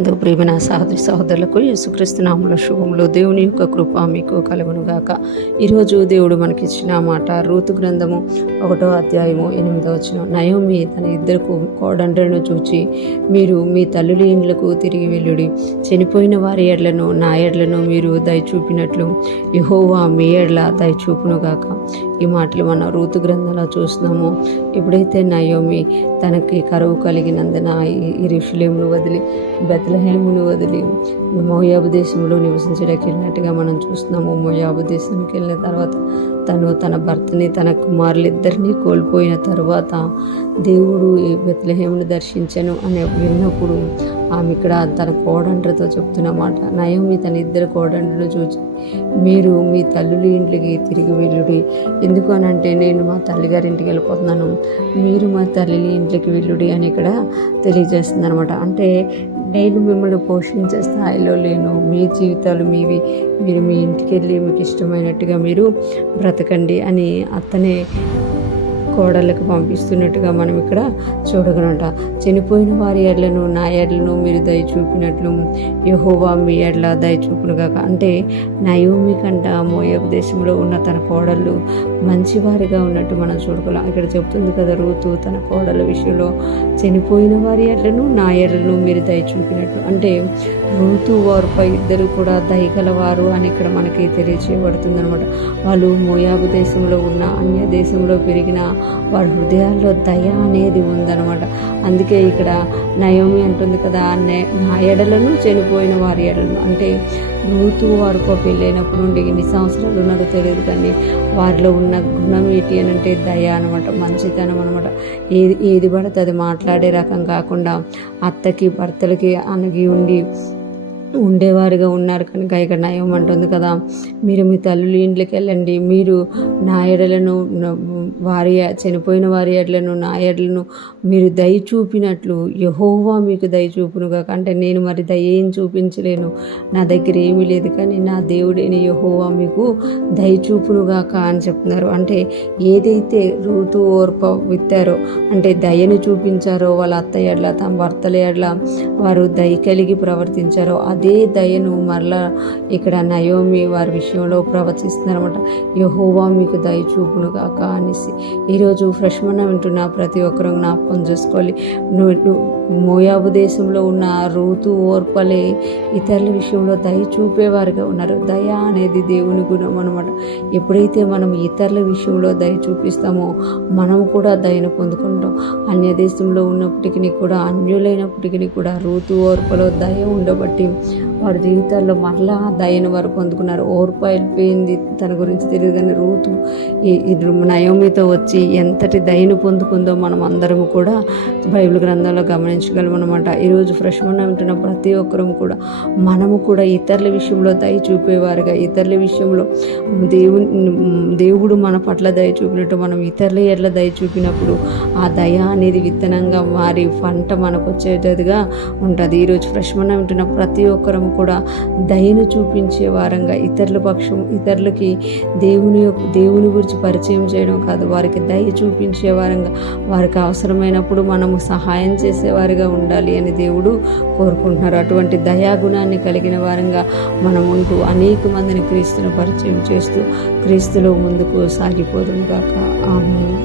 అందుకు ప్రియమైన సహోదరి సహోదరులకు యేసుక్రీస్తు నామములో శుభములు. దేవుని యొక్క కృప మీకు కలుగును గాక. ఈరోజు దేవుడు మనకిచ్చిన మాట రూతు గ్రంథము 1వ అధ్యాయము 8వ వచనం. నయోమి తన ఇద్దరు కోడండ్లను చూచి, మీరు మీ తల్లుల ఇండ్లకు తిరిగి వెళ్ళుడి, చనిపోయిన వారి ఎడ్లను నా ఎడ్లను మీరు దయచూపినట్లు యెహోవా మీ ఎడ్ల దయచూపును గాక. ఈ మాటలు మనం రూతు గ్రంథంలో చూస్తున్నాము. ఎప్పుడైతే నయోమి తనకి కరువు కలిగినందున యెరూషలేమును వదిలి బెత్లెహేమును వదిలి మోయాబు దేశంలో నివసించడానికి వెళ్ళినట్టుగా మనం చూస్తున్నాము. మోయాబు దేశానికి వెళ్ళిన తర్వాత తను తన భర్తని తన కుమారులిద్దరినీ కోల్పోయిన తర్వాత దేవుడు బెత్లెహేమును దర్శించను అని విన్నప్పుడు ఆమె ఇక్కడ తన కోడండ్రతో చెప్తున్నమాట. నయోమి తన ఇద్దరు కోడండ్రులు చూచి, మీరు మీ తల్లుల ఇంట్లోకి తిరిగి వెళ్ళుడి, ఎందుకు అనంటే నేను మా తల్లిగారింటికి వెళ్ళిపోతున్నాను, మీరు మా తల్లి ఇంట్లోకి వెళ్ళుడి అని ఇక్కడ తెలియజేస్తుంది అనమాట. అంటే నేను మిమ్మల్ని పోషించే స్థాయిలో లేను, మీ జీవితాలు మీవి, మీరు మీ ఇంటికి వెళ్ళి మీకు ఇష్టమైనట్టుగా మీరు బ్రతకండి అని అతనే కోడళ్ళకు పంపిస్తున్నట్టుగా మనం ఇక్కడ చూడగలంట. చనిపోయిన వారి ఎడ్లను నా ఎడ్లను మీరు దయ చూపినట్లు యెహోవా మీ ఎడ్ల దయ చూపునుగాక. అంటే నయోమి కంట మోయాబు దేశంలో ఉన్న తన కోడళ్ళు మంచివారిగా ఉన్నట్టు మనం చూడగలం. ఇక్కడ చెప్తుంది కదా రూతు తన కోడళ్ళ విషయంలో, చనిపోయిన వారి ఎడ్లను నా ఎడ్లను మీరు దయ చూపినట్లు. అంటే రూతు వారిపై ఇద్దరు కూడా దయగలవారు అని ఇక్కడ మనకి తెలియచేయబడుతుంది అనమాట. వాళ్ళు మోయాబు దేశంలో ఉన్న అన్య దేశంలో పెరిగిన వారి హృదయాల్లో దయ అనేది ఉందన్నమాట. అందుకే ఇక్కడ నయోమి అంటుంది కదా, నా ఎడలను చనిపోయిన వారి ఎడలను. అంటే రూతు వారికో పెళ్ళైనప్పుడు నుండి ఎన్ని సంవత్సరాలు ఉన్నారో తెలియదు, కానీ వారిలో ఉన్న గుణం ఏంటి అని అంటే దయ అనమాట, మంచితనం అనమాట. ఏది పడితే అది మాట్లాడే రకం కాకుండా అత్తకి భర్తలకి అణగి ఉండేవారుగా ఉన్నారు. కనుక ఇక్కడ నయం అంటుంది కదా, మీరు మీ తల్లుల ఇంట్లోకి వెళ్ళండి, మీరు నా ఎడలను చనిపోయిన వారి ఎడ్లను నా ఎడ్లను మీరు దయ చూపినట్లు యెహోవా మీకు దయ చూపునుగాక. అంటే నేను మరి దయ ఏం చూపించలేను, నా దగ్గర ఏమీ లేదు, కానీ నా దేవుడైన యెహోవా మీకు దయ చూపునుగాక అని చెప్తున్నారు. అంటే ఏదైతే రూతు ఓర్ప విత్తారో, అంటే దయను చూపించారో వాళ్ళ అత్త ఎడ్ల తమ భర్తల ఎడ్ల వారు దయ కలిగి ప్రవర్తించారో అదే దయను మరలా ఇక్కడ నయోమి వారి విషయంలో ప్రవచిస్తున్నారన్నమాట. యెహోవా మీకు దయ చూపునుగాక అనేసి. ఈరోజు ఫ్రెష్ మన వింటున్న ప్రతి ఒక్కరూ జ్ఞాపకం చేసుకోవాలి. మోయాబు దేశంలో ఉన్న రూతు ఓర్పలే ఇతరుల విషయంలో దయ చూపేవారుగా ఉన్నారు. దయ అనేది దేవుని గుణం అనమాట. ఎప్పుడైతే మనం ఇతరుల విషయంలో దయ చూపిస్తామో మనం కూడా దయను పొందుకుంటాం. అన్య దేశంలో ఉన్నప్పటికీ కూడా, అన్యులైనప్పటికీ కూడా రూతు ఓర్పలో దయ ఉండబట్టి వారి జీవితాల్లో మరలా దయను వారు పొందుకున్నారు. ఓర్ప వెళ్ళిపోయింది, తన గురించి తెలియదు, కానీ రూతు నయోమితో వచ్చి ఎంతటి దయను పొందుకుందో మనం అందరం కూడా బైబిల్ గ్రంథంలో గమనించగలం అనమాట. ఈరోజు ఫ్రెష్ మన ఉంటున్న ప్రతి ఒక్కరూ కూడా మనము కూడా ఇతరుల విషయంలో దయ చూపేవారుగా, ఇతరుల విషయంలో దేవుడు మన పట్ల దయ చూపినట్టు మనం ఇతరుల ఎడ్ల దయ చూపినప్పుడు ఆ దయ అనేది విత్తనంగా మారి పంట మనకు వచ్చేటదిగా ఉంటుంది. ఈరోజు ఫ్రెష్ మన ఉంటున్న ప్రతి ఒక్కరూ కూడా దయను చూపించే వారంగా ఇతరులకి దేవుని గురించి పరిచయం చేయడం కాదు, వారికి దయ చూపించే వారంగా, వారికి అవసరమైనప్పుడు మనము సహాయం చేసేవారిగా ఉండాలి అని దేవుడు కోరుకుంటున్నారు. అటువంటి దయాగుణాన్ని కలిగిన వారంగా మనం ఉంటూ అనేక మందిని క్రీస్తును పరిచయం చేస్తూ క్రీస్తులో ముందుకు సాగిపోదుము గాక. ఆమేన్.